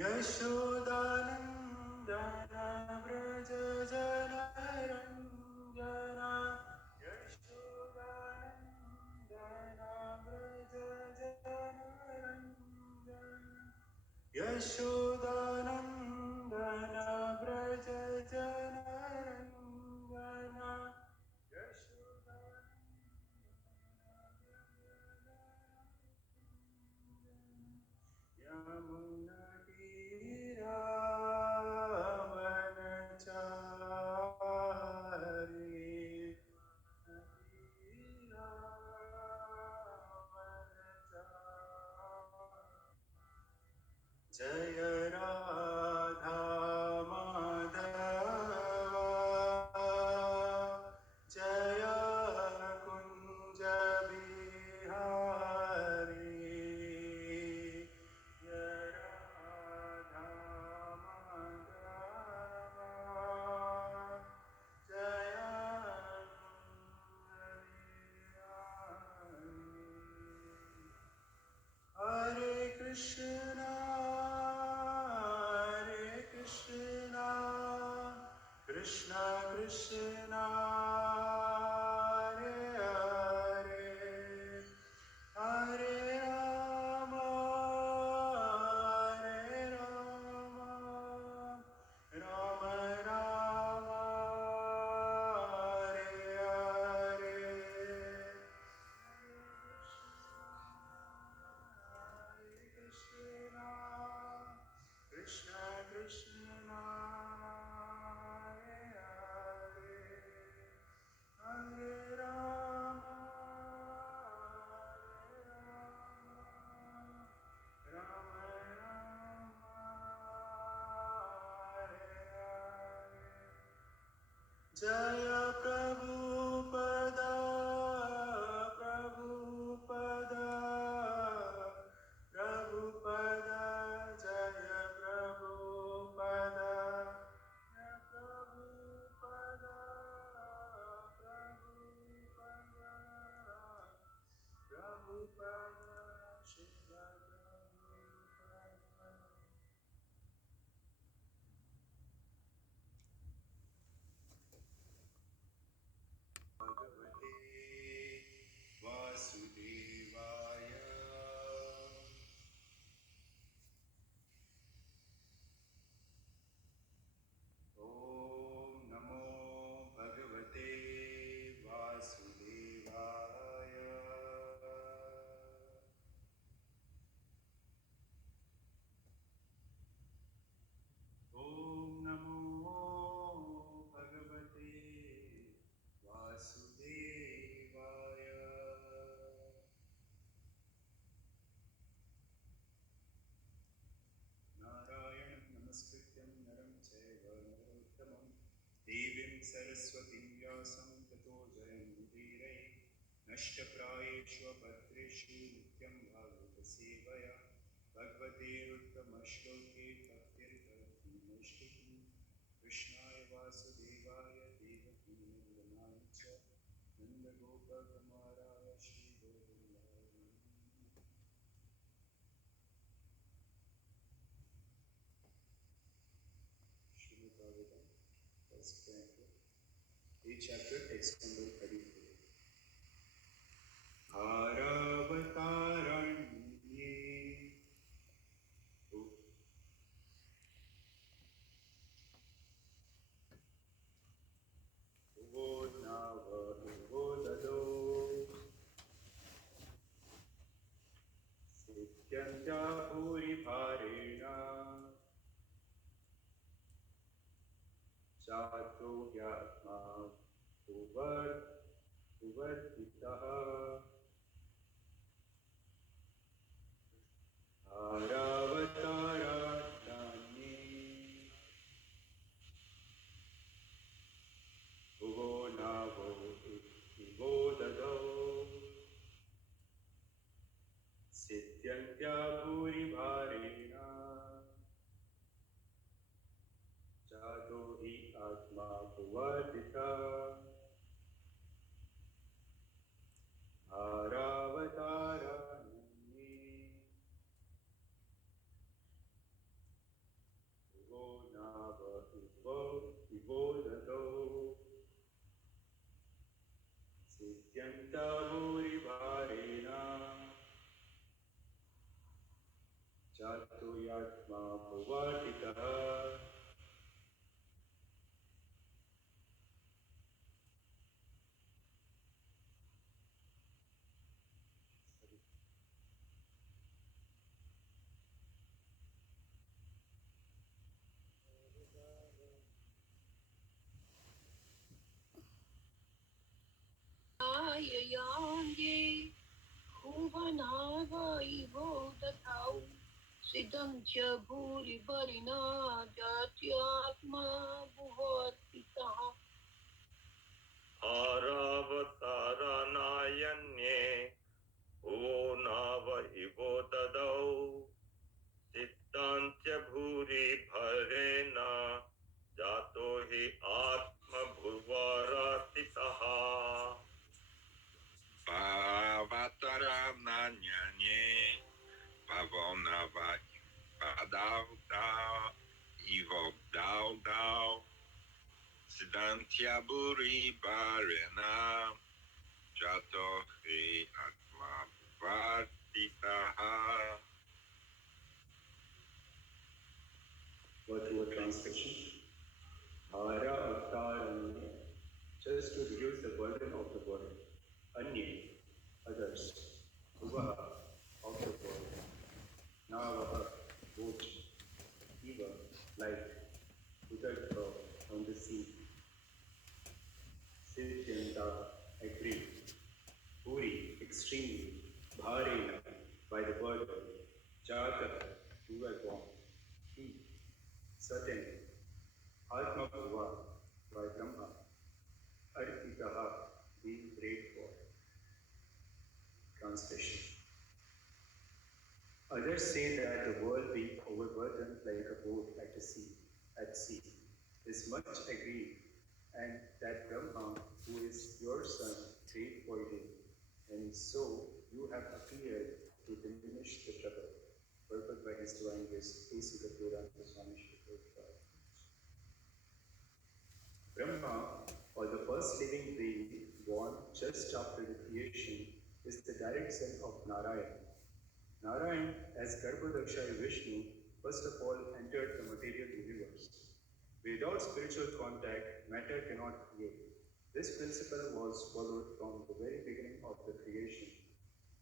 Yashodanandana Vraja Janaranjana Yashodanandana Vraja Janaranjana Yashodanandana Vraja Janaranjana Yamunatiravanachari Jaya Radha Madhava Jaya Kunja Bihari Jaya Radha Madhava Jaya Hare Krishna, Hare Krishna, Krishna Krishna, Hare Hare, Hare Rama, Hare Rama, Rama Rama, Hare Hare. Krishna Krishna Hare Hare Hare Rama Rama Rama Hare Hare Jaya Prabhupada Prabhupada Prabhupada Jaya Prabhupada Jaya Prabhupada Prabhupada Prabhupada Shiva Prabhupada. Bhagavate Vasudevaya Om Namo Bhagavate Vasudevaya Om Namo Bhagavate Vasudevaya Narayanam Namaskrityam Naram Chaiva Narottamam Devim Saraswatim Vyasam Tato Jayam Udirai Nashtaprayeshu Bhadreshu Nityam Bhagavata Sevaya Bhagavate Uttamashloke Bhaktirtha Nashtikim Krishnaya Vasudevaya Devaki Nandanaya Cha Nanda Gopa Kamaraya Shri Govindaya. Srimadbhagwatam Class. Each chapter text number 34. Aravatāranye Uvodnava Uvodado Sityantya Puribharena Chato Gyatma Uvarditaha Aravatāranye Uvodnava Uvodado Sityantya Puribharena Jato hi Atma Puvardita भूरि भारेण जातो यात्मा भुवाटितः Yayange Bhuvanavaivo Tatau Siddham Cha Bhuri Bharina Jatyatma Bhuvatitaha Aravataranayanne O Nava Ivo Dadau Siddhantya Bhuri Bharena Jato Hi Atma Bhuvaratitaha Bhavatarananyane Pavonava Padavdao Ivo Dao Siddhantya Bhuri Bharena Jato Hi Atma Bhuvatitaha. Word to word translation. Hara Avtaranya, just to reduce the burden of the body. Anye, others. Bhuvaha, of the world. Navaha, boat. Eva, like. Udartha, on the sea. Siddhyanta, agree. Puri, extremely. Bharena, by the burden. Jata, who were born. He, certain. Atma Bhuva, by Brahma. Arpitaha, being prayed for. Translation. Others say that the world being overburdened like a boat at sea, is much agreed, and that Brahma, who is your son, prayed for you, and so you have appeared to diminish the trouble. Purport by His Divine Grace, Appearànce Swami Shri Prabhupada. Brahma, or the first living being born just after the creation, is the direct son of Narayana. Narayan, as Garbhodakshaya Vishnu, first of all entered the material universe. Without spiritual contact, matter cannot create. This principle was followed from the very beginning of the creation.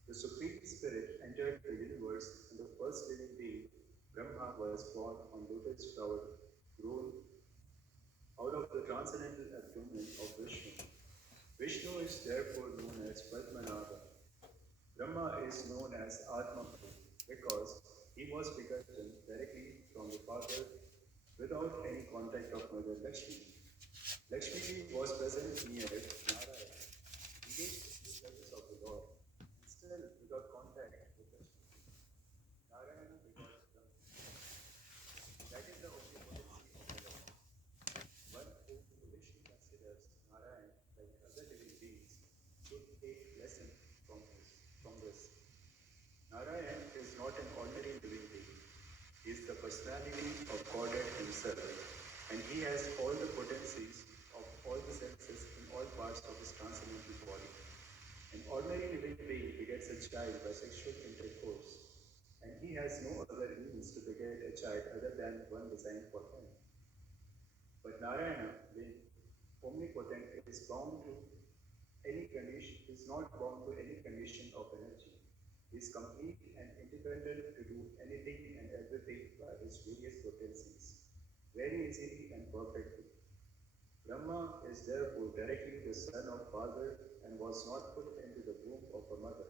The Supreme Spirit entered the universe, and the first living being, Brahma, was born on lotus flower, grown out of the transcendental abdomen of Vishnu. Vishnu is therefore known as Padmanabha. Brahma is known as Atma because he was begotten directly from the Father without any contact of Mother Lakshmi. Lakshmi was present near Narayana, engaged in the service of the Lord, and still without contact with Lakshmi. Narayana begot Brahma. That is the omnipotency of the Lord. One who Vishnu considers Narayana like other living beings should take lesson from this. Narayan is not an ordinary living being. He is the personality of Godhead himself, and he has all the potencies of all the senses in all parts of his transcendental body. An ordinary living being begets a child by sexual intercourse, and he has no other means to beget a child other than one designed for him. But Narayana, being omnipotent, is bound to any condition, is not bound to any condition of energy. He is complete and independent to do anything and everything by his various potencies, very easily and perfectly. Brahma is therefore directly the son of Father and was not put into the womb of a mother.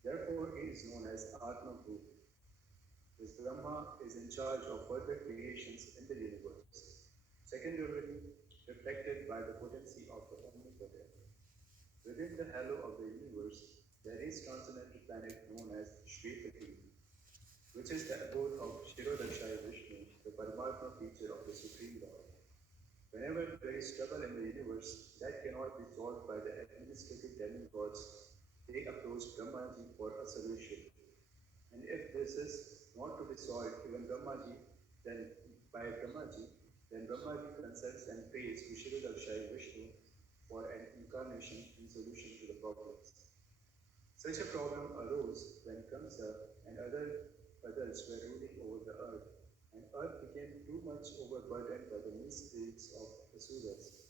Therefore, he is known as Atma Bhuta. This Brahma is in charge of further creations in the universe, secondarily reflected by the potency of the Omnipotent. Within the halo of the universe, there is transcendental planet known as Shripati, which is the abode of Kshirodakshaya Vishnu, the Paramatma feature of the Supreme Lord. Whenever there is trouble in the universe that cannot be solved by the administrative demigods, they approach Brahmaji for a solution. And if this is not to be solved even Brahmaji, then Brahmaji consults and prays to Kshirodakshaya Vishnu for an incarnation in solution to the problems. Such a problem arose when Kamsa and others were ruling over the earth, and earth became too much overburdened by the misdeeds of asuras.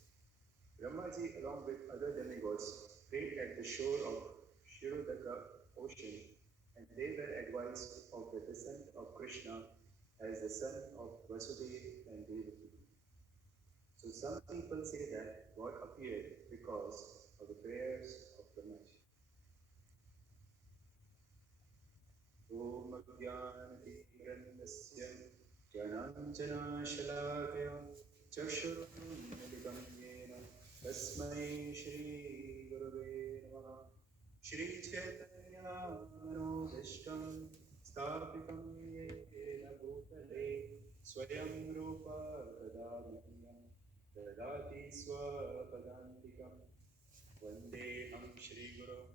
Brahmaji, along with other demigods, prayed at the shore of Shirodaka ocean, and they were advised of the descent of Krishna as the son of Vasudeva and Devaki. So some people say that God appeared because of the prayers of Brahmaji. Om Ajnanatimirandasya Jnananjanashalakaya Chakshurunmilitam Yena Tasmai Shri Gurave Namaha Shri Chaitanya Manobhishtam Sthapitam Yena Bhutale Swayam Rupa Kadamanyam Dadati Swapadantikam Vandeham Shri Guru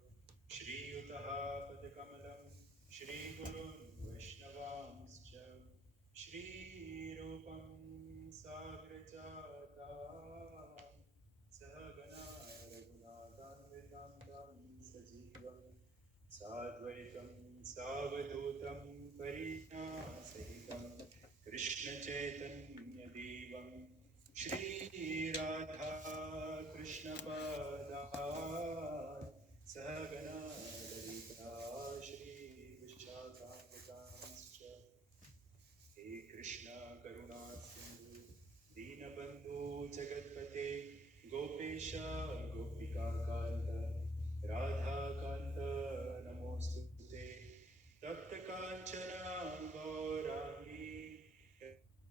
Shri Utaha Padakamalam Shri Guru Vaishnavanscha Shri Rupam Sagrajata Sahagana Raghunathanvitam Sajivam Sadvaitam Savadutam Parina Sahitam Krishna Chaitanya Devam Shri Radha Krishna Pada Sahagana Lalita Shri Vishakhamitanscha He Krishna Karuna Sindhu Dinabandhu Jagatpate Gopesha Gopika Kanta Radha Kanta Namostute Tapta Kanchana Gaurangi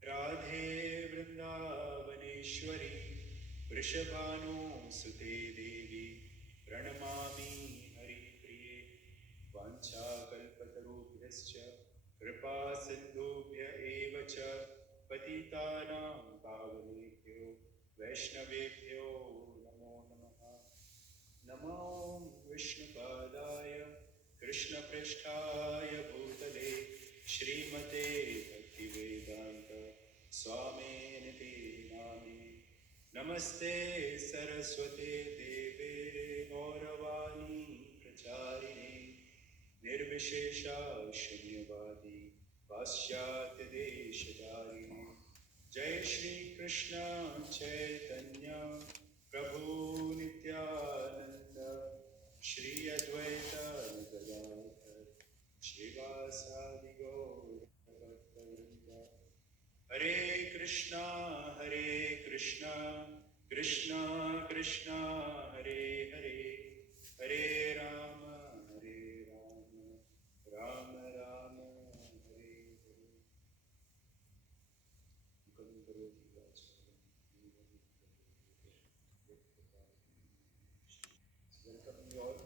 Radhe Vrindavaneshwari Vrishabhanu Sute Devi Pranamami Hari Priye Vancha Kalpatarubhyascha Kripa Sindhubhya Eva Cha Patitanam Pavanebhyo Vaishnavebhyo Namo Namaha Namo Vishnupadaya Krishna Prishtaya Bhutale Srimate Bhaktivedanta Swami Niti Nami Namaste Saraswate Deve Gauravani Pracharini Nirvishesha Shunyavadi Pasyatya Deshadarini Jai Shri Krishna Chaitanya Prabhu Nityananda Shri Advaita Gadadhar Shivasadi Gaura Bhaktavrinda Hare Krishna Krishna Krishna Hare Hare Hare Rama Rama Rama Hare Hare Welcome you all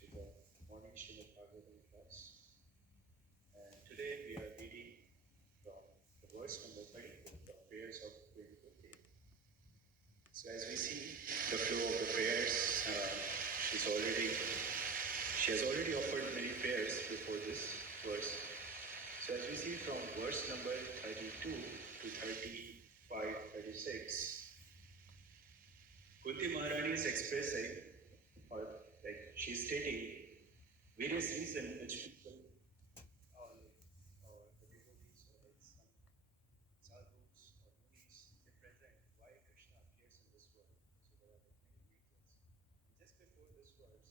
to the morning Srimadbhagwatam Class. And today we are reading from the verse number 34, the prayers of 24th day. So as we see the flow of the prayers, she has already offered many prayers before this verse. So as we see from verse number 32 to 35, 36, Kunti Maharani is expressing, or like she's stating, various reasons which people, or the devotees, or like some sadhus or munis, they present why Krishna appears in this world. So there are like many reasons. And just before this verse,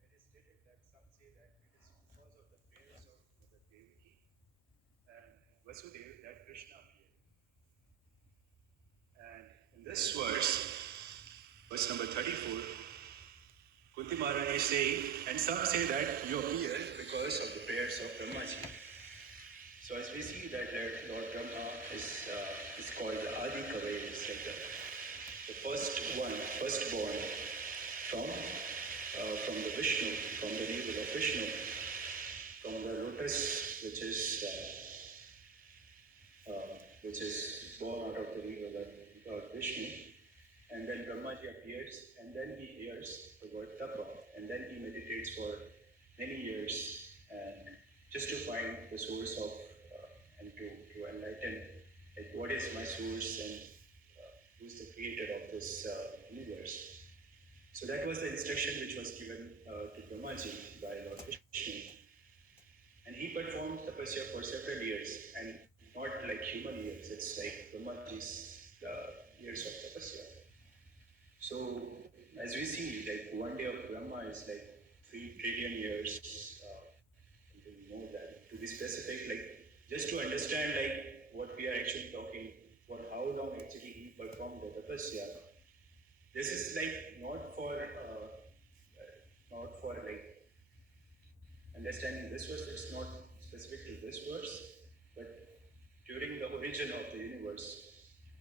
it is stated that some say that it is because of the prayers of Mother Devaki and Vasudeva that Krishna appeared. And in this verse number 34, Kunti Maharani is saying, and some say that you appear because of the prayers of Brahmaji. So as we see that Lord Brahma is called the Adi Kavai, it's like the firstborn from the Vishnu, from the navel of Vishnu, from the lotus which is born out of the navel of Lord Vishnu. And then Brahmaji appears, and then he hears the word tapa, and then he meditates for many years, and just to find the source of and to enlighten, like what is my source and who is the creator of this universe. So that was the instruction which was given to Brahmaji by Lord Vishnu. And he performed tapasya for several years, and not like human years, it's like Brahmaji's years of tapasya. So, as we see, like one day of Brahma is like 3 trillion years, something more than. To be specific, like just to understand like what we are actually talking, for how long actually he performed the tapasya. This is like not for like understanding this verse. It's not specific to this verse, but during the origin of the universe.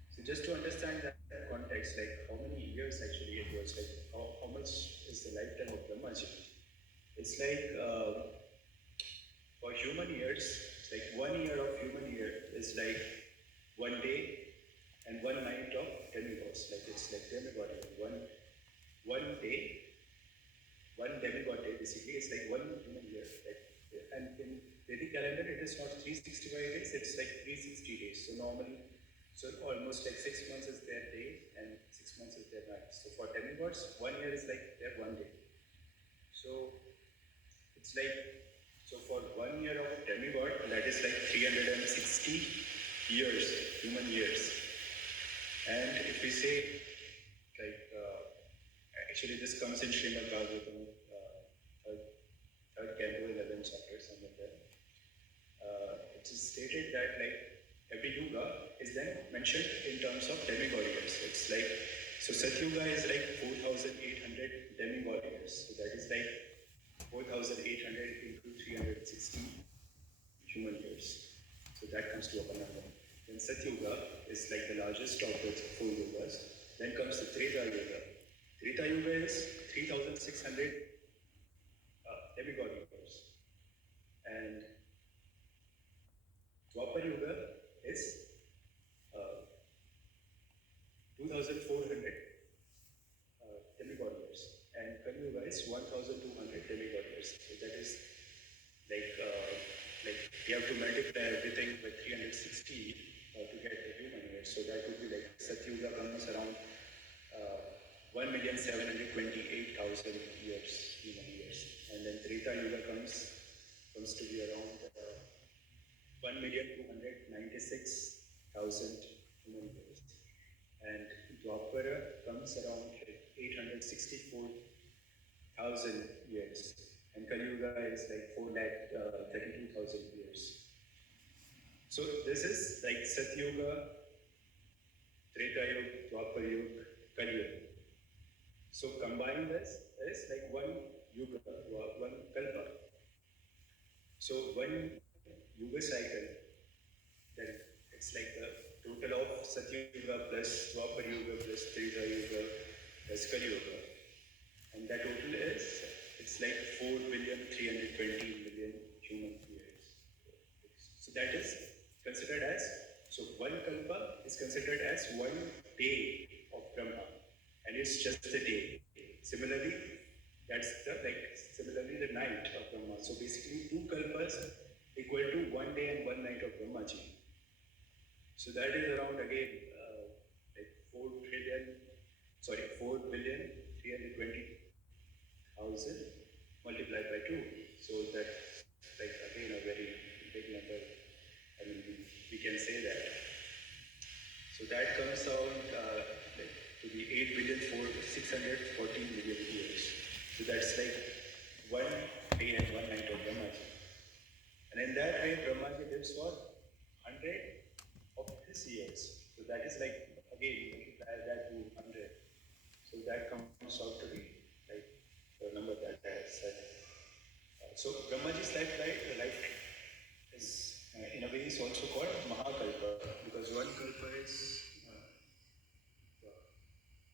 So just to understand that context, like how many years actually it was, like how much is the lifetime of Brahmaji? It's like for human years, it's like 1 year of human year is like 1 day and 1 night of demigods. Like it's like demigod. One day, one demigod day basically is like 1 human year. Like, and in Vedic calendar, it is not 365 days; it's like 360 days. So normally, so almost like 6 months is their day and 6 months is their night. So for demigods, 1 year is like their 1 day. So it's like, so for 1 year of demigod, that is like 360 years, human years. And if we say, like, actually this comes in Srimadbhagwatam, third canto, 11th chapter, somewhere there. It is stated that like every yuga is then mentioned in terms of demigod years. It's like, so Satyuga is like 4,800 demigod years. So that is like 4,800 into 360 human years. So that comes to a number. Then Satyuga is like the largest of the 4 yugas. Then comes the Treta Yuga. Treta Yuga is 3,600 demigod years. And Dwapar Yuga is 2,400 demigod years. And Kali Yuga is 1,200 demigod years. So that is like you have to multiply everything by 360 to get the human years. So that would be like Satyuga comes around 1,728,000 years, human years. And then Treta Yuga comes to be around 1,296,000 human years. And Dwapara comes around 864,000 years. And Kali Yuga is like 4,32,000 years. So this is like Satyuga, Treta Yuga, Dwapara Yuga, Kali Yuga. So combine this is like one yuga, one kalpa. So one yuga cycle, then it's like the total of Satyuga plus Dwapara Yuga plus Treta Yuga plus Kali Yuga. And that total is, it's like 4,320,000,000 human years. So that is considered as, so one kalpa is considered as 1 day of Brahma. And it's just a day. Similarly, similarly the night of Brahma. So basically 2 kalpas equal to 1 day and 1 night of Brahmaji. So that is around again like 4,320,000 multiplied by 2. So that's like again a very big number. I mean, we can say that. So that comes out to be 8,614,000,000 years. So that's like 1 day and 1 night of Brahmaji. And in that way, Brahmaji lives for 100 of his years. So that is like, again, multiply that to 100. So that comes out to be like the number that I said. So Brahmaji's life is, in a way, is also called Mahakalpa, because one kalpa is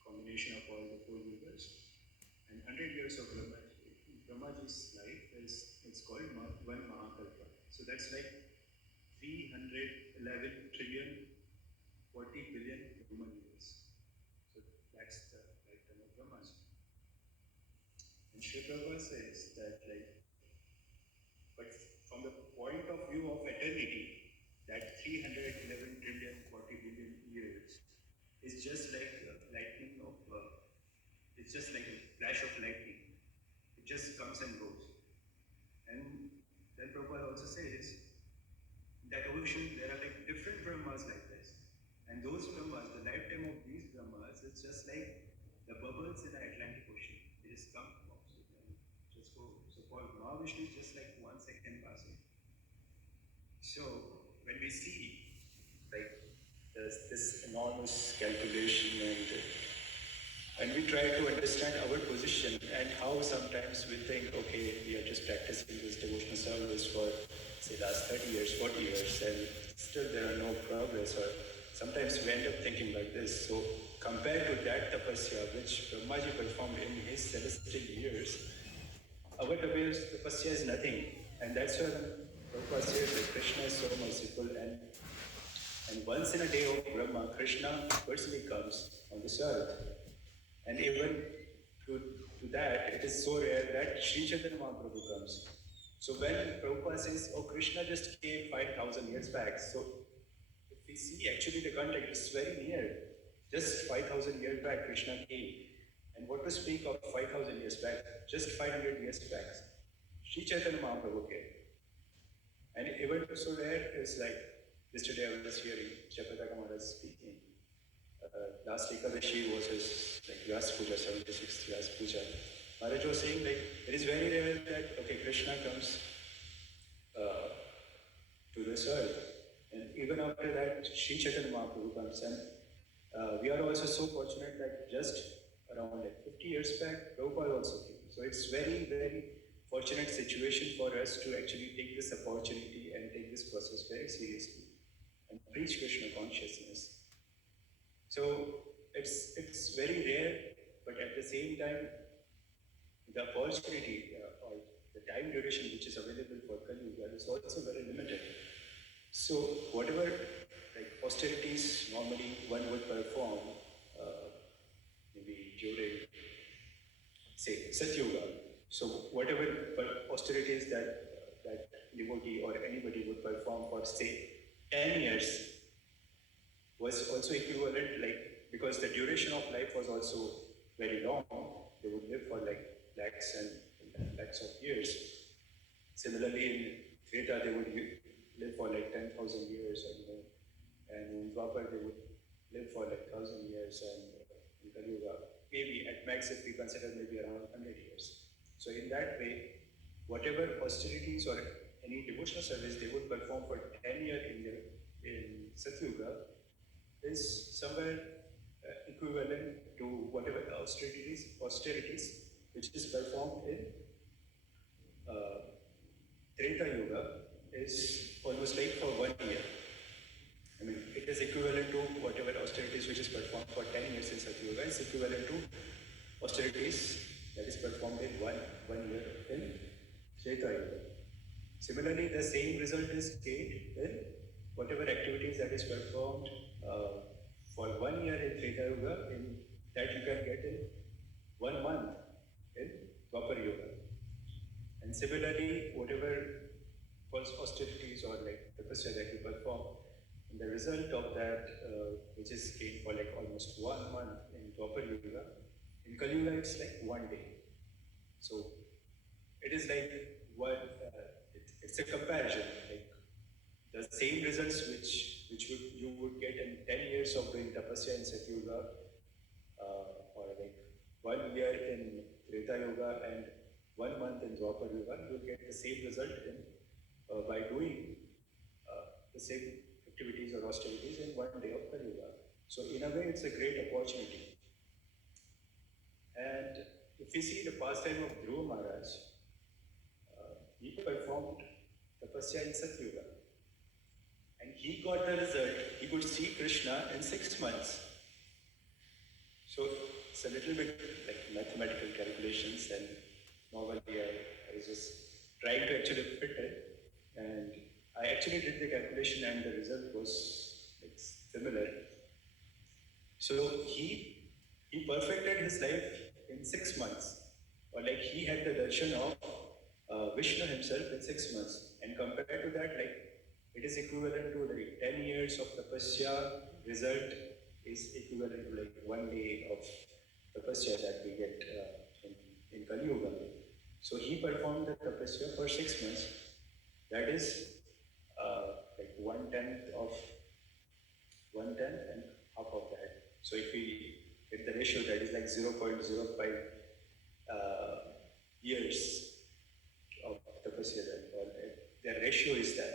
combination of all the 4 yugas, and 100 years of Brahmaji's life it's called one Mahakalpa. So that's like 311 trillion 40 billion human years. So that's the lifetime of Brahmaji. And Sri Prabhupada says that but from the point of view of eternity, that 311 trillion 40 billion years is just like lightning of, it's just like flash of lightning. It just comes and goes. And then Prabhupada also says that ocean, there are like different Brahmas like this. And those Brahmas, the lifetime of these Brahmas, it's just like the bubbles in the Atlantic Ocean. They just come, just go. So for Mahavishnu, it's just like 1 second passing. So when we see like there's this enormous calculation and we try to understand our position and how sometimes we think, okay, we are just practicing this devotional service for say last 30 years, 40 years, and still there are no progress, or sometimes we end up thinking like this. So compared to that tapasya which Brahmaji performed in his celestial years, our tapasya is nothing. And that's why Prabhupada says that Krishna is so merciful, and once in a day of Brahma, Krishna personally comes on this earth. And even to that, it is so rare that Sri Chaitanya Mahaprabhu comes. So when Prabhupada says, oh, Krishna just came 5,000 years back, so if we see actually the context, it's very near. Just 5,000 years back, Krishna came. And what to speak of 5,000 years back? Just 500 years back, Sri Chaitanya Mahaprabhu came. And even so rare is like, yesterday I was hearing Jayapataka Maharaj speaking. Last Ekadashi was his like Vyas Puja, 76th Vyas Puja. Maharaj was saying like, it is very rare that, okay, Krishna comes to this earth. And even after that, Sri Chaitanya Mahaprabhu comes. And we are also so fortunate that just around like 50 years back, Prabhupada also came. So it's very, very fortunate situation for us to actually take this opportunity and take this process very seriously and preach Krishna consciousness. So it's very rare, but at the same time, the opportunity or the time duration which is available for Kali Yuga is also very limited. So whatever like austerities normally one would perform, maybe during say Satyuga. So whatever austerities that devotee or anybody would perform for say 10 years was also equivalent, like, because the duration of life was also very long. They would live for like lakhs and lakhs of years. Similarly, in Treta, they would live for like 10,000 years or more. And in Dwapar, they would live for like 1,000 years, and in Kali Yuga, maybe at max if we consider maybe around 100 years. So in that way, whatever austerities or any devotional service they would perform for 10 years in Satyuga is somewhere equivalent to whatever austerities which is performed in Treta Yuga is almost like for 1 year. I mean, it is equivalent to whatever austerities which is performed for 10 years in Satyuga is equivalent to austerities that is performed in one year in Treta Yuga. Similarly, the same result is gained in whatever activities that is performed for 1 year in Treta Yuga, in that you can get in 1 month in Dwapar Yuga. And similarly, whatever austerities or like tapasya that you perform, and the result of that, which is gained for like almost 1 month in Dwapar Yuga, in Kali Yuga it's like 1 day. So it is like it's a comparison, like the same results which you would get in 10 years of doing tapasya in Satyuga, or like 1 year in Treta Yuga and 1 month in Dwapar Yuga, you will get the same result in by doing the same activities or austerities in 1 day of Kali Yuga. So in a way, it's a great opportunity. And if we see the pastime of Dhruva Maharaj, he performed tapasya in Satyuga. And he got the result, he could see Krishna in 6 months. So it's a little bit like mathematical calculations, and normally I was just trying to actually fit it. And I actually did the calculation and the result was like similar. So he perfected his life in 6 months, or like he had the darshan of Vishnu himself in 6 months. And compared to that, like it is equivalent to like 10 years of tapasya. Result is equivalent to like 1 day of tapasya that we get in in Kali Yuga. So he performed the tapasya for 6 months. That is like one tenth and half of that. So if we get the ratio, that is like 0.05 years of tapasya, or the ratio is that.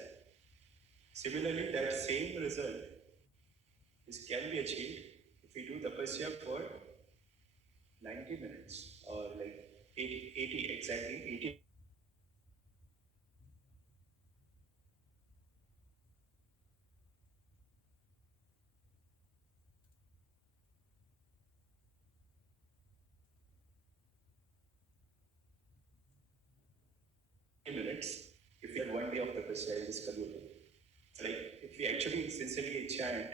Similarly, that same result can be achieved if we do tapasya for 90 minutes or like 80 exactly 80 minutes if we had 1 day of tapasya in this Kali Yuga. Like if we actually sincerely chant,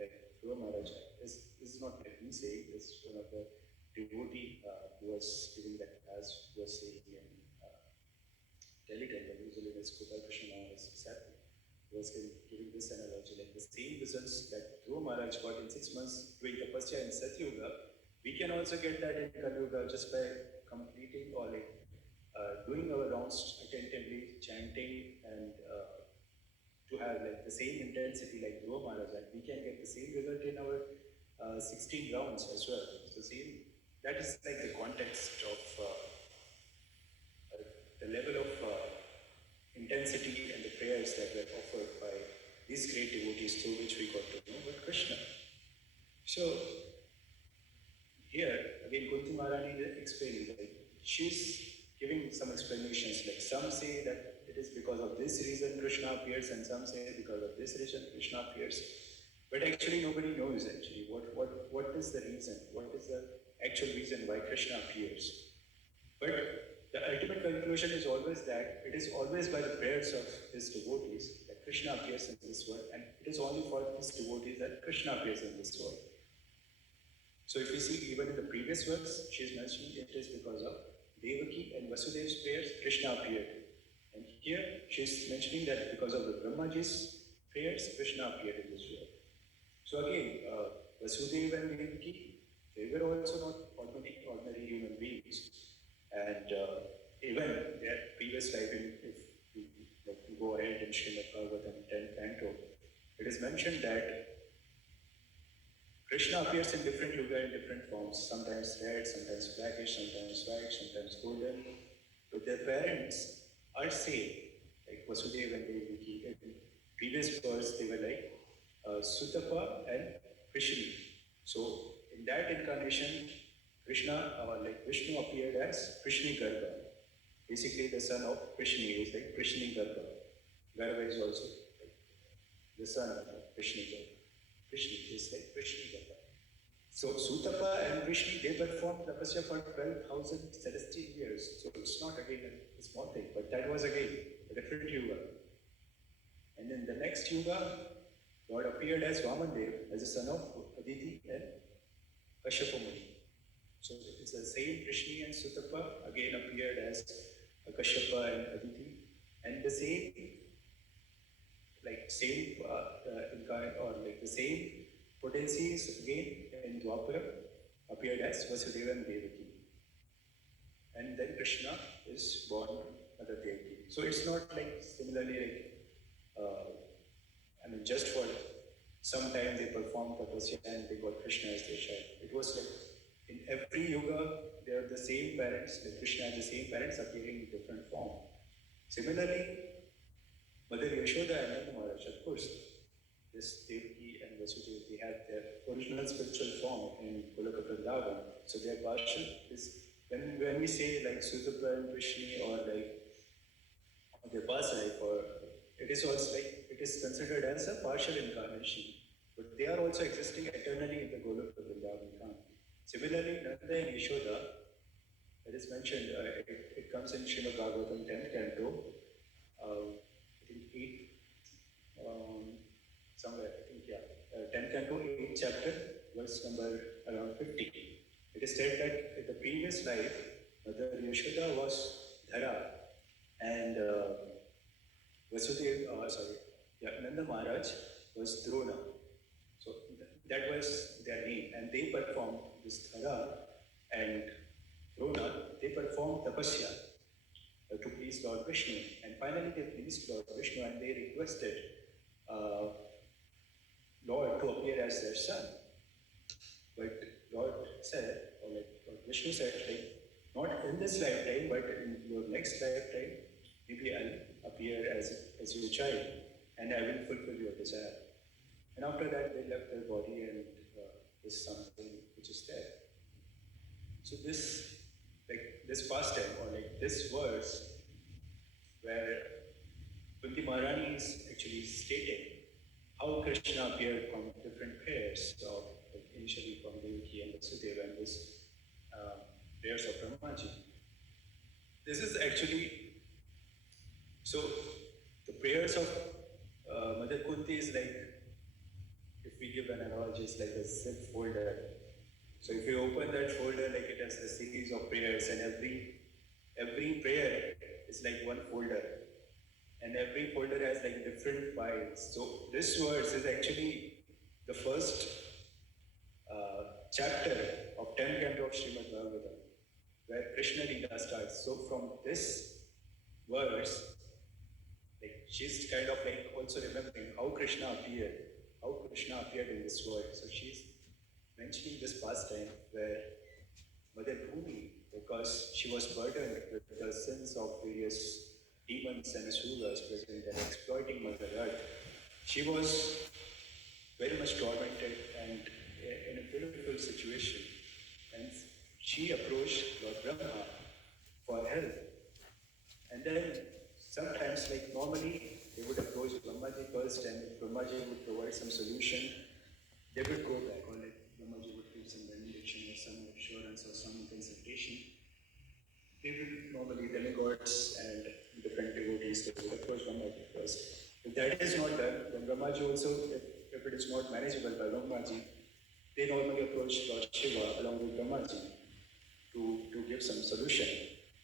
like Dhruva Maharaj, this is not like me saying, this one of the devotee who was giving that class was saying in Delhi temple, usually this Gopal Krishna Maharaj exactly was giving this analogy, like the same results that Dhruva Maharaj got in 6 months doing tapasya in Satyuga, we can also get that in Kali Yuga just by completing or like doing our rounds attentively, chanting, and to have like the same intensity like Dhruva Maharaj, and we can get the same result in our 16 rounds as well. So same, that is like the context of the level of intensity and the prayers that were offered by these great devotees through which we got to know about Krishna. So here again Kunti Maharani is explaining, like she's giving some explanations, like some say that it is because of this reason Krishna appears, and some say because of this reason Krishna appears. But actually nobody knows actually what is the reason, what is the actual reason why Krishna appears. But the ultimate conclusion is always that it is always by the prayers of his devotees that Krishna appears in this world, and it is only for his devotees that Krishna appears in this world. So if we see even in the previous verse, she is mentioning it is because of Devaki and Vasudev's prayers, Krishna appeared. And here she is mentioning that because of the Brahmaji's prayers, Krishna appeared in this world. So again, Vasudeva and Devaki, they were also not ordinary human beings. And even their previous life, if we go ahead in Srimadbhagwatam 10th canto, it is mentioned that Krishna appears in different yuga in different forms, sometimes red, sometimes blackish, sometimes white, sometimes golden. But their parents are same, like Vasudeva and Devaki. In previous verse, they were like Sutapa and Krishna. So in that incarnation, Krishna, like Vishnu appeared as Krishna Garbha. Basically, the son of Krishna is like Krishna Garbha. Garbha is also like the son of Krishna Garbha. Krishna is like Krishna Garbha. So Sutapa and Krishna, they performed tapasya for 12,000 celestial years. So it's not again a small thing, but that was again a different yuga. And in the next yuga, God appeared as Vamandev, as the son of Aditi and Kashyapa Muni. So it's the same Krishna and Sutapa again appeared as Kashyapa and Aditi, and the same, like same incarnate or like the same potencies again in Dwapara appeared as Vasudeva and Devaki. And then Krishna is born Mother Devaki. So it's not like similarly like just for some time they performed tapasya and they got Krishna as their child. It was like in every yuga, they are the same parents, like Krishna has the same parents appearing in different form. Similarly, Mother Yashoda and Nanda Maharaj, of course, this Devaki and Vasudeva, they have their original spiritual form in Goloka Vrindavan. So their partial is, when we say like Sutapa and Krishna or like their past life, or it is also like, it is considered as a partial incarnation. But they are also existing eternally in the Goloka Vrindavan Dham. Similarly, Nanda and Yashoda, it is mentioned, it comes in Srimadbhagwatam 10th canto, I think 8, somewhere, I think, yeah, 10th canto, 8th chapter, verse number around 50. It is said that in the previous life, Mother Yashoda was Dhara, and Nanda Maharaj was Drona. So that was their name, and they performed this Thara and Rona, they performed tapasya to please Lord Vishnu. And finally they pleased Lord Vishnu and they requested Lord to appear as their son. But Lord said, or like Lord Vishnu said, like, not in this lifetime, but in your next lifetime, maybe I'll appear as your child and I will fulfill your desire. And after that, they left their body and this something which is there. So this, like this pastime or like this verse, where Kunti Maharani is actually stating how Krishna appeared from different pairs of, like initially from Devaki and Vasudeva and this prayers of Brahmaji. This is actually, so the prayers of Mother Kunti is like, if we give an analogy, it's like a zip folder. So if you open that folder, like it has a series of prayers, and every prayer is like one folder, and every folder has like different files. So this verse is actually the first chapter of 10th canto of Srimadbhagwatam, where Krishna Lila starts. So from this verse, like she's kind of like also remembering how Krishna appeared in this world. So she's mentioning this pastime where Mother Bhumi, because she was burdened with the sins of various demons and asuras present and exploiting Mother Earth, she was very much tormented and in a pitiful situation. And she approached Lord Brahma for help. And then sometimes, like normally, they would approach Brahmaji first, and if Brahmaji would provide some solution, they would go back, or like Brahmaji would give some benediction or some assurance or some consultation. They would normally, demigods and different devotees, they would approach Brahmaji first. If that is not done, then Brahmaji also, if it is not manageable by Brahmaji, they normally approach Lord Shiva along with Brahmaji to give some solution.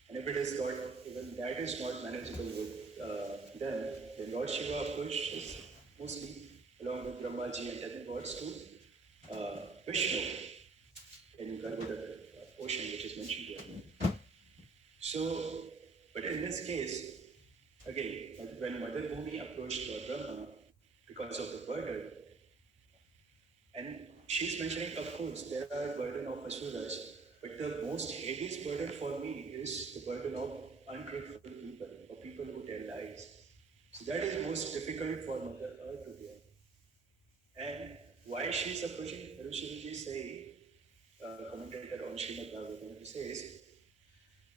And if it is not, even that is not manageable with them, then Lord Shiva approaches mostly along with Brahmaji and demigods to Vishnu in Garbhoda ocean, which is mentioned here. So, but in this case, again, when Mother Bhumi approached Lord Brahma because of the burden, and she's mentioning, of course, there are burden of asuras, but the most heaviest burden for me is the burden of untruthful people, or people who tell lies. So that is most difficult for Mother Earth to bear. And why she's approaching, Harushiji say, commentator on Srimadbhagwatam, he says,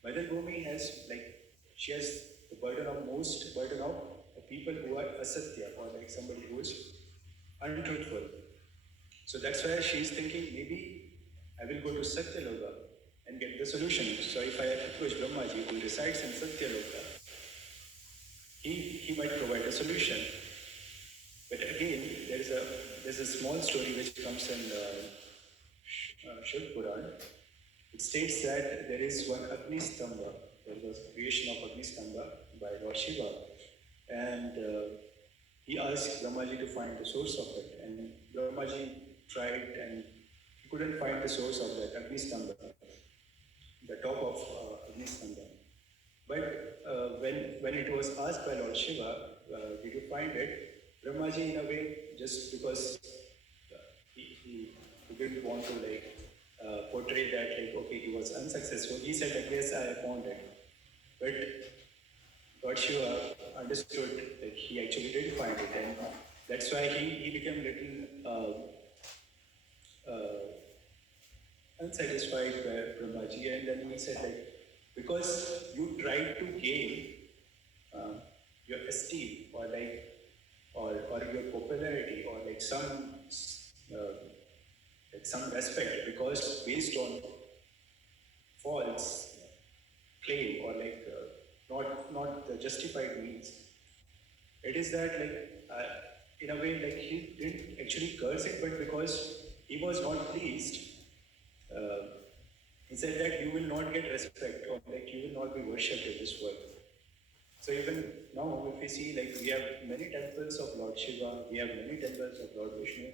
Mother Bhumi has, like, she has the burden of people who are asatya, or like somebody who is untruthful. So that's why she is thinking, maybe I will go to Satyaloka and get the solution. So if I approach Brahmaji, who resides in Satyaloka, he might provide a solution. But again, there's a small story which comes in Shiv Puran. It states that there is one Agni Stambha, there was creation of Agni Stambha by Lord Shiva, and he asked Brahmaji to find the source of it, and Brahmaji tried and he couldn't find the source of that Agni Stambha, the top of Agni Stambha. But when it was asked by Lord Shiva, did you find it? Brahmaji, in a way, just because he didn't want to like portray that like, okay, he was unsuccessful, he said like, yes, I found it. But Lord Shiva understood that he actually did find it, and that's why he became little unsatisfied by Brahmaji, and then he said like, because you tried to gain your esteem or like or your popularity or like some respect, because based on false claim or like not the justified means. It is that like in a way like he didn't actually curse it, but because he was not pleased, he said that you will not get respect or like you will not be worshipped in this world. So even now, if we see, like we have many temples of Lord Shiva, we have many temples of Lord Vishnu,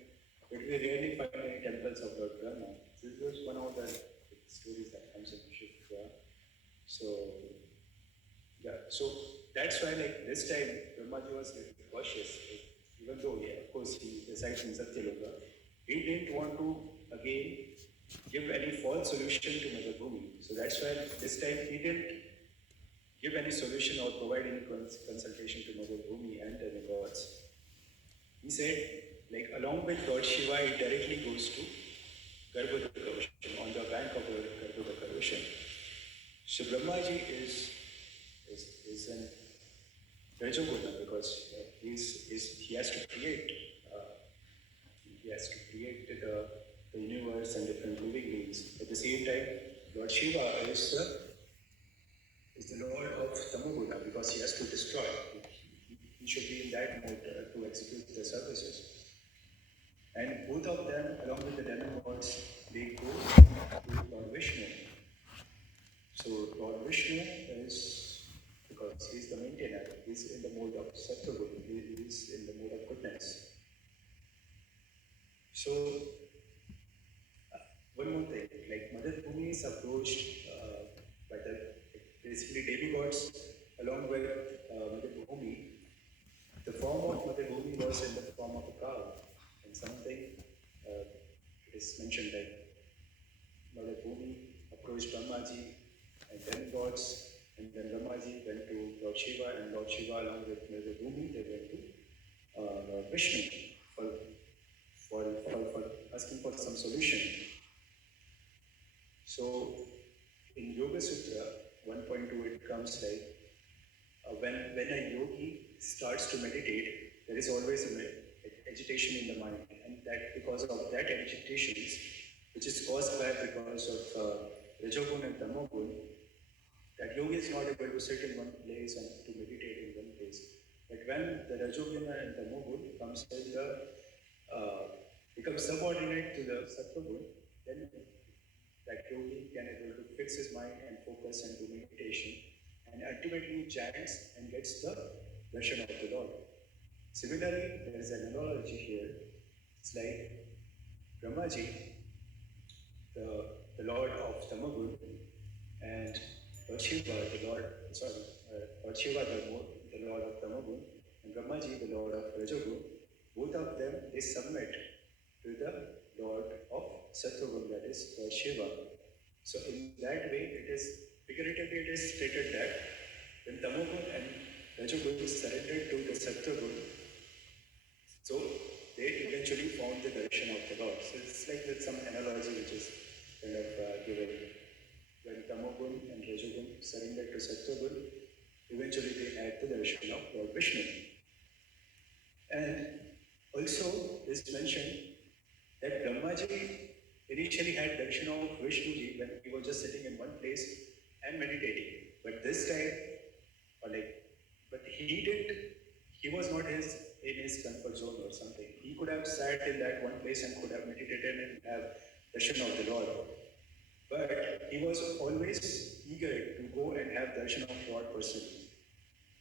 but we rarely find any temples of Lord Brahma. This was one of the stories that comes in Shivya. So, yeah, so that's why like this time Brahmaji was like, cautious. Like, even though, yeah, of course, he resides in Satyaloka, he didn't want to again give any false solution to Mother Bhumi. So that's why this time he didn't give any solution or provide any consultation to Mother Bhumi and the gods. He said, like along with Lord Shiva, he directly goes to Garbhodaka Ocean, on the bank of the Garbhodaka Ocean. So Brahmaji is an Rajoguna because he has to create the universe and different living beings. At the same time, Lord Shiva is the Lord of Tamoguna because he has to destroy. He should be in that mode to execute the services. And both of them, along with the demigods, they go to Lord Vishnu. So Lord Vishnu is, because he is the maintainer, he is in the mode of Sattva-guna, he is in the mode of goodness. So, one more thing, like Mother Bhumi is approached by the basically demigods along with Mother Bhumi. The form of Mother Bhumi was in the form of a cow, and something it is mentioned that Mother Bhumi approached Brahmaji and demigods, and then Brahmaji went to Lord Shiva, and Lord Shiva along with Mother Bhumi, they went to Lord Vishnu for asking for some solution. So in Yoga Sutra 1.2 it comes like when a yogi starts to meditate, there is always an agitation in the mind, and that because of that agitation, which is caused by because of Rajogun and Tamogun, that yogi is not able to sit in one place and to meditate in one place. But when the Rajoguna and Tamogun comes in becomes subordinate to the Sattva-gun, then that yogi can able to fix his mind and focus and do meditation, and ultimately chants and gets the darshan of the Lord. Similarly, there is an analogy here. It's like Brahmaji, the Lord of Tamagun, and Lord Shiva, Lord Shiva, the Lord of Tamagun, and Brahmaji, the Lord of Rajagun. Both of them, they submit to the Lord of Sattvagun, that is Lord Shiva. So in that way, figuratively it is stated that when Tamogun and Rajagun surrendered to the Sattvagun, so they eventually found the direction of the Lord. So it's like with some analogy which is kind of given. When Tamogun and Rajagun surrendered to Sattvagun, eventually they had the direction of Lord Vishnu. And also is mentioned that Brahmaji initially had darshan of Vishnuji when he was just sitting in one place and meditating. But this time, he was not in his comfort zone or something. He could have sat in that one place and could have meditated and have darshan of the Lord. But he was always eager to go and have darshan of Lord personally.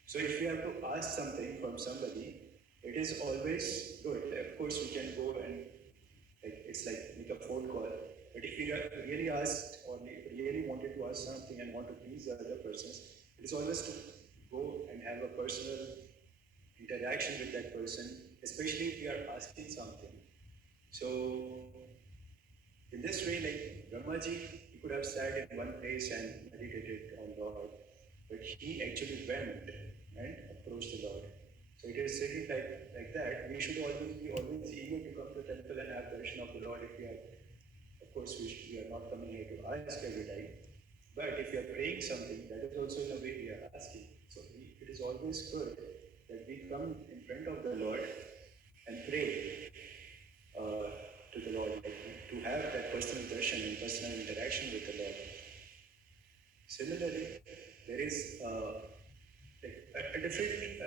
So if we have to ask something from somebody, it is always good. Of course, we can go and it's like make a phone call. But if we really asked or really wanted to ask something and want to please the other persons, it is always to go and have a personal interaction with that person, especially if we are asking something. So in this way, like Brahmaji, he could have sat in one place and meditated on Lord, but he actually went and approached the Lord. So it is stated like that. We should always be eager to come to the temple and have darshan of the Lord. If we are, of course, we are not coming here to ask every time. But if we are praying something, that is also in a way we are asking. So it is always good that we come in front of the Lord and pray to the Lord, to have that personal darshan and personal interaction with the Lord. Similarly, there is a different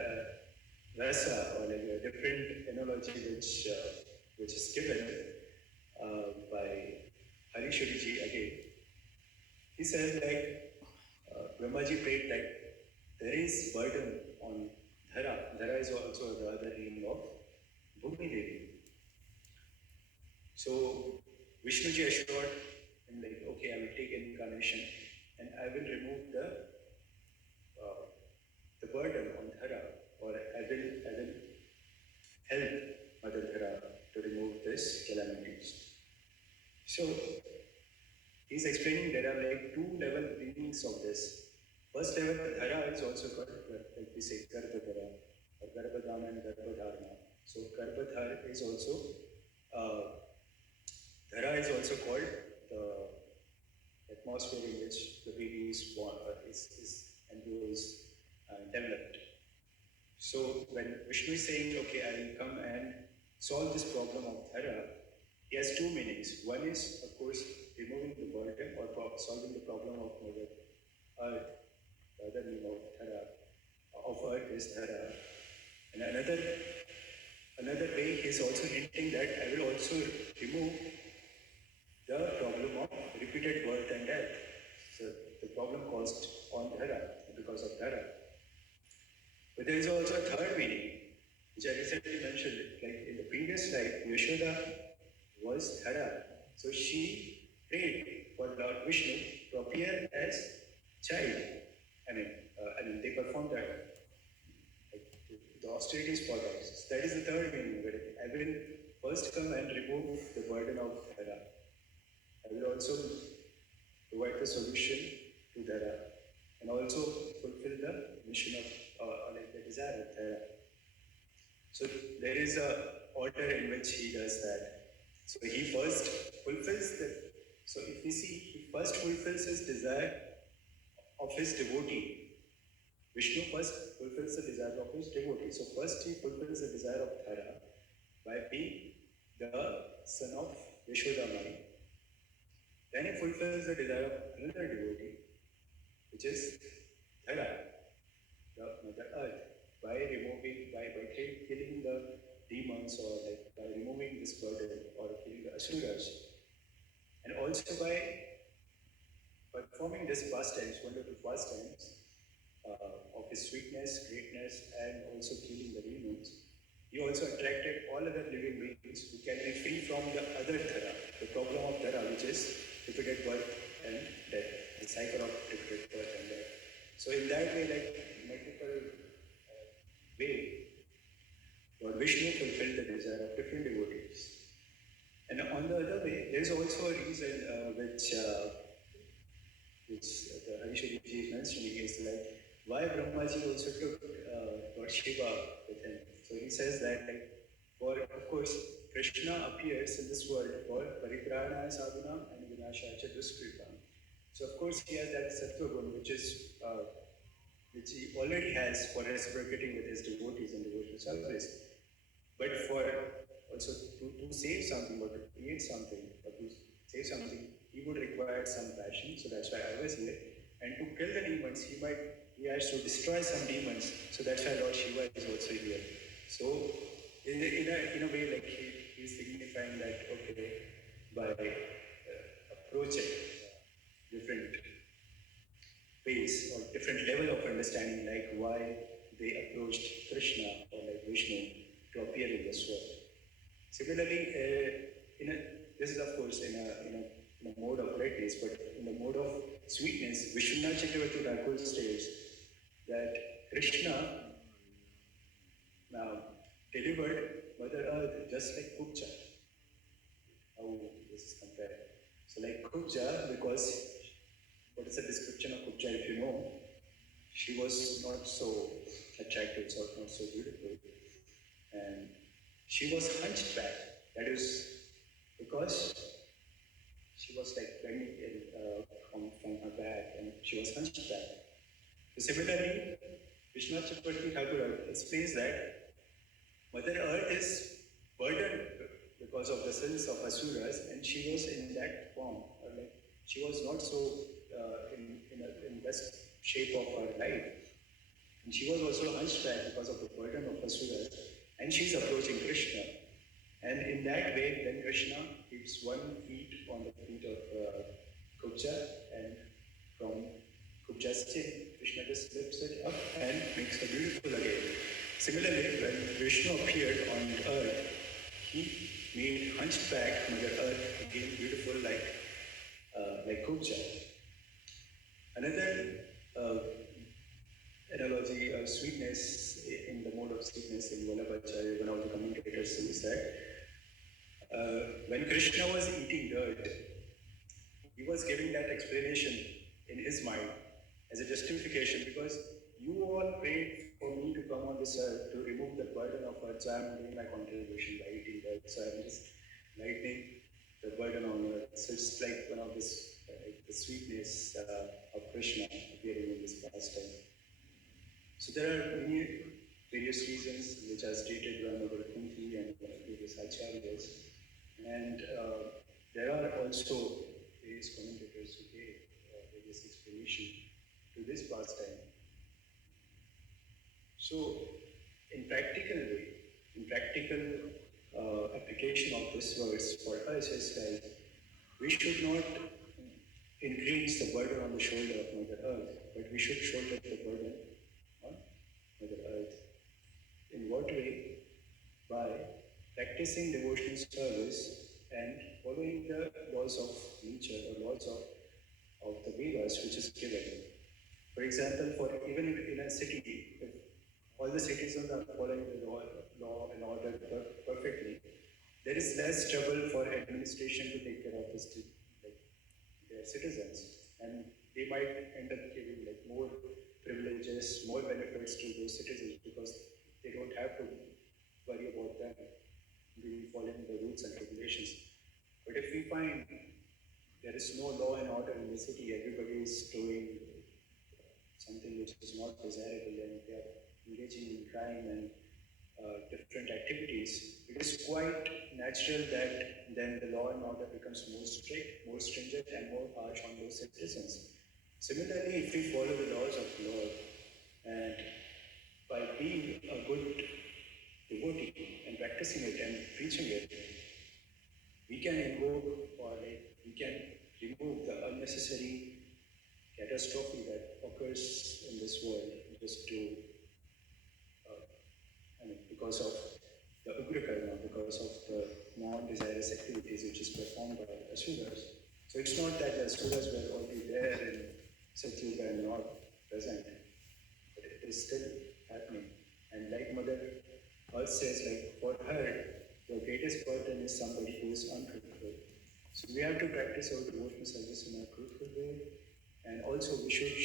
rasa or like a different analogy which is given by Harishwariji again. He says Brahmaji prayed there is burden on Dhara. Dhara is also the other name of Bhumi Devi. So Vishnuji assured him like, okay, I will take incarnation and I will remove the burden on Dhara, or I will help Mother Dhara to remove this calamities. So he's explaining there are like two level meanings of this. First level, Dhara is also called, like we say, Garbhadhara, or Garbhadhana and Garbhadharana. So Garbhadhara is also, Dhara is also called the atmosphere in which the baby is born, embryo is developed. So when Vishnu is saying, okay, I will come and solve this problem of Dhara, he has two meanings. One is, of course, removing the burden or solving the problem of Mother Earth. The other name of Dhara, of Earth is Dhara. And another way is also hinting that I will also remove the problem of repeated birth and death. So the problem caused on Dhara because of Dhara. But there is also a third meaning, which I recently mentioned. Like in the previous life, Yashoda was Dhara. So she prayed for Lord Vishnu to appear as child. I mean, they performed that. Like, the austerities for us. That is the third meaning. I will first come and remove the burden of Dhara. I will also provide the solution to Dhara and also fulfill the mission of, like the desire of Dhara. So there is a order in which he does that. So he first fulfills so if we see, he first fulfills his desire of his devotee. Vishnu first fulfills the desire of his devotee. So first he fulfills the desire of Dhara by being the son of Yashodamani. Then he fulfills the desire of another devotee, which is Dhara, the Mother Earth, by killing the demons, or like by removing this burden, or killing the asuras. And also by performing this pastimes, wonderful pastimes of his sweetness, greatness, and also killing the demons, he also attracted all other living beings who can be free from the other Dhara, the problem of Dhara, which is repeated birth and death, the cycle of repeated birth and death. So in that way, like multiple way, Lord Vishnu fulfilled the desire of different devotees. And on the other way, there is also a reason which the Harishwari is mentioning, is like why Brahmaji also took Lord Shiva with him. So he says that, like, of course, Krishna appears in this world for Paritrana Sadhana and Vinashacha Duskritam. So of course he has that Sattva Gun, which he already has for reciprocating with his devotees and devotional service. But for also to save something, or to create something, or to save something, he would require some passion. So that's why I was here. And to kill the demons, he has to destroy some demons. So that's why Lord Shiva is also here. So in a way, like he's signifying that, okay, by approaching different ways or different level of understanding, like why they approached Krishna or like Vishnu to appear in this world. Similarly, this is of course in a mode of greatness, but in the mode of sweetness, Vishwanath Chakravarti Thakur states that Krishna delivered Mother Earth just like Kubja. How this is compared? So like Kubja, because what is the description of Kubja, if you know? She was not so attractive, so not so beautiful. And she was hunchback. That is because she was like bending from her back, and she was hunchback. So similarly, Vishwanath Chakravarti Thakur explains that Mother Earth is burdened because of the sins of Asuras, and she was in that form, or like she was not so in best shape of her life. And she was also hunchback because of the burden of Asuras, and she's approaching Krishna. And in that way, then Krishna keeps one feet on the feet of Kubja, and from Kubja's chin, Krishna just lifts it up and makes her beautiful again. Similarly, when Vishnu appeared on earth, he made hunchback Mother Earth again beautiful like Kubja. Another uh, analogy of sweetness in the mode of sweetness in Vallabhacharya, one of the commentators says that when Krishna was eating dirt, he was giving that explanation in his mind as a justification because you all prayed for me to come on this earth to remove the burden of earth, so I'm doing my contribution by eating dirt, so I'm just lightening the burden on earth. So it's like one of this, the sweetness of Krishna appearing in this pastime. So there are many various reasons which are stated by Mother Kunti and various acharyas, and there are also various commentators who gave various explanation to this pastime. So, in practical application of this verse for us is like we should not increase the burden on the shoulder of Mother Earth, but we should shoulder the burden on Mother Earth. In what way? By practicing devotional service and following the laws of nature or laws of the Vedas which is given. For example, for even in a city, if all the citizens are following the law and order perfectly, there is less trouble for administration to take care of their citizens, and they might end up giving like more privileges, more benefits to those citizens because they don't have to worry about them being following the rules and regulations. But if we find there is no law and order in the city, everybody is doing something which is not desirable and they are engaging in crime and different activities, it is quite natural that then the law and order becomes more strict, more stringent and more harsh on those citizens. Similarly, if we follow the laws of the Lord and by being a good devotee and practicing it and preaching it, we can invoke or we can remove the unnecessary catastrophe that occurs in this world just to, because of the ugra karma, because of the non-desirous activities which is performed by asuras. So it's not that the asuras were already there in Satyuga and not present, but it is still happening. And like Mother Earth says, like for her, the greatest burden is somebody who is untruthful. So we have to practice our devotional service in a truthful way, and also we should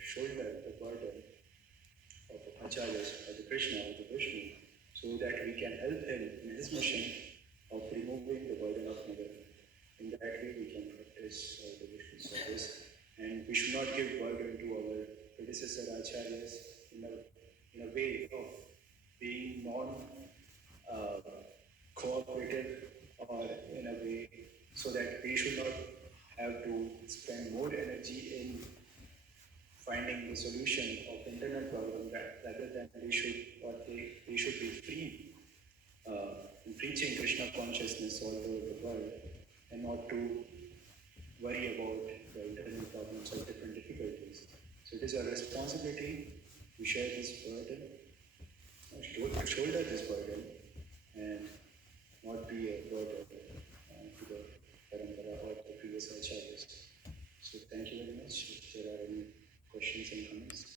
shoulder the burden of the acharyas, of the Krishna, of the Vishnu, so that we can help him in his mission of removing the burden of mother. In that way, we can practice our devotional service, and we should not give burden to our predecessor acharyas in a way of being non-cooperative or in a way so that we should not have to spend more energy in finding the solution of internal problem rather than they should be free in preaching Krishna consciousness all over the world and not to worry about the internal problems or different difficulties. So it is our responsibility to share this burden, to shoulder this burden and not be a burden to the parampara or the previous acharyas. So thank you very much. If there are any questions and comments.